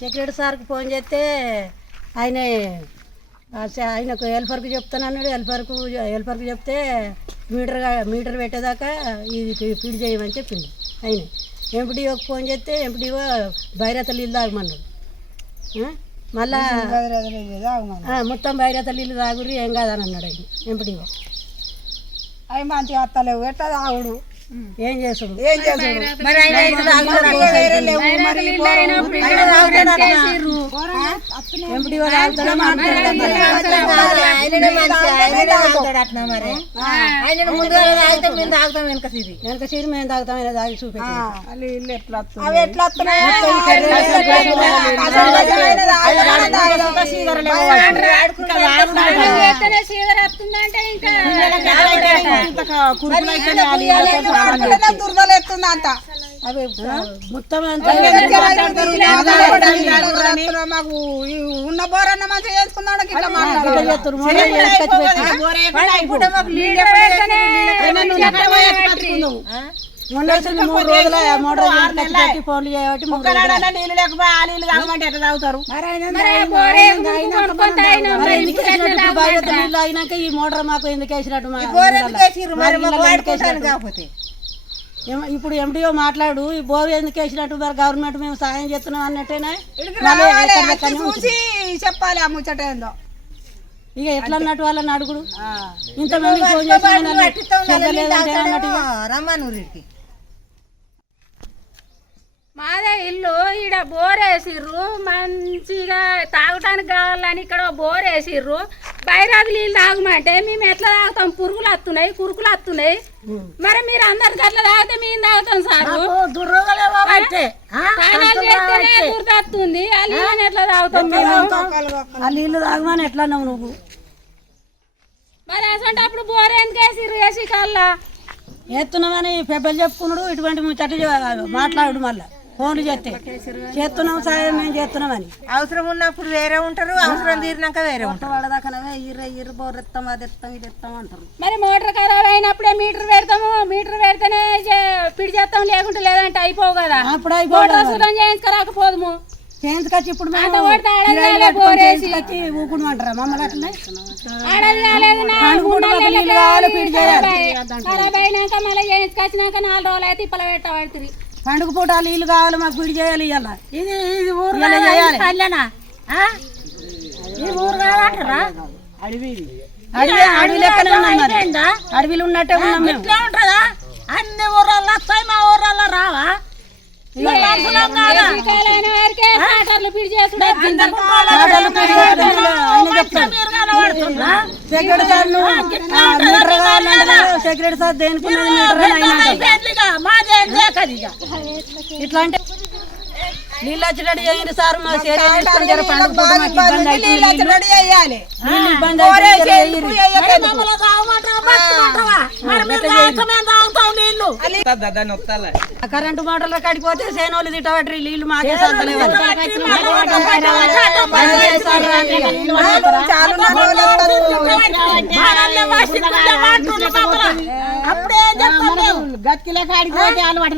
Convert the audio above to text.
Secretary సార్కి phone చేస్తే ఆయనకు హెల్పర్కి చెప్తానన్నాడు. హెల్పర్కి చెప్తే మీటర్ పెట్టేదాకా ఇది ఫీడ్ చేయమని చెప్పింది. ఆయన ఎంపీడీఓకి ఫోన్ చేస్తే ఎంపీడీఓ బైరత నీళ్ళు తాగమన్నాడు. మళ్ళా మొత్తం బైరత నీళ్ళు తాగురి ఏం కాదని అన్నాడు ఆయన ఎంపీడీఓ. అవి మంచిగా వస్తలేవు ఎట్లా తాగుడు ఏం చేస్తాడు ఎంపీడీఓ తాగుతాడా వెనక సీరు మేము తాగుతాం ఆయన తాగి చూపెట్టాం. అవి ఎట్లా దుర్దలేస్తుందంట అవి మొత్తం మాకు ఉన్న బోరన్న మంచిగా చేసుకున్నాడు మొన్న 3 రోజుల మోటార్ ఫోన్లు చేయబట్టి నీళ్ళు లేకపోయి ఆ నీళ్ళు తాగమంటే ఎట్లా తాగుతారు? నీళ్ళు అయినాక ఈ మోటార్ మాకు ఎందుకు వేసినట్టు ఇప్పుడు ఎండిఓ మాట్లాడు ఈ బోర్ ఎందుకు వేసినట్టు మరి గవర్నమెంట్ మేము సాయం చేస్తున్నాం అన్నట్టేనా చెప్పాలి ఆ ముచ్చట ఏందో. ఇక ఎట్లా అన్నట్టు వాళ్ళని అడుగుడు. ఇంతమంది ఫోన్ చేసి రమ్మనూరికి మాదే ఇల్లు ఈడ బోర్ వేసిర్రు మంచిగా తాగటానికి కావాలని ఇక్కడ బోర్ వేసిర్రు. బైరాది నీళ్ళు తాగమంటే మేము ఎట్లా తాగుతాం? పురుగులు వస్తున్నాయి కురుకులు వస్తున్నాయి. మరి మీరు అందరికి అట్లా తాగితే మేము తాగుతాం సార్. గుర్తొస్తుంది ఆ నీళ్ళని ఎట్లా తాగుతాం మేము? ఆ నీళ్ళు తాగమని ఎట్లా అన్నావు నువ్వు? మరి అసలు అప్పుడు బోర్ ఎందుకు వేసిర్రు? వేసి కల్లా వేస్తున్నామని పెద్దలు చెప్పుకున్నాడు. ఇటువంటి ముచ్చట మాట్లాడు మళ్ళీ ఫోన్లు చేస్తే చేస్తున్నాం సాయం మేము చేస్తున్నామని. అవసరం ఉన్నప్పుడు వేరే ఉంటారు, అవసరం తీరినాక వేరే ఉంటారు. వాడదాకనే ఇర్ర బోర్ ఎత్తాం అది ఎత్తాం ఇది ఎత్తాం అంటారు. మరి మోటార్ ఖరాబ్ అయినప్పుడే మీటర్ పెడతాము. మీటర్ పెడితేనే పిడి చేస్తాం, లేకుంటే లేదంటే అయిపోవు కదా. అప్పుడు అయిపోయి శుభ్రం చేయించుకురాకపోదుము. చేయించుకొచ్చి ఇప్పుడు వచ్చి ఊకుమంటారా మమ్మల్ని అట్లనే? ఖరాబ్ అయినాక మళ్ళీ చేయించుకొచ్చినాక 4 రోజులు అయితే ఇప్పల పెట్టబడుతుంది. పండుగ పూట నీళ్ళు కావాలి మాకు పిడి చేయాలి. ఇవాళ ఇది ఊరు చేయాలి. అడవి లెక్కనే ఉన్నాం. అడవిలో ఉన్నట్టే ఉన్నాం మేము. ఉంటుందా? అన్ని ఊర్లలో వస్తాయి, మా ఊర్లలో రావా? సెక్రటరీ సార్ దేనికి ఇట్లా అంటే నీళ్ళు వచ్చినట్టు చేయండి సార్. మా కరెంటు మోటార్ల కడిపోతే సేనోళ్ళు తిట్టబట్టి నీళ్ళు మాకే సత్తలేవు. గట్కిలే కాడికి పోతే అలవాటు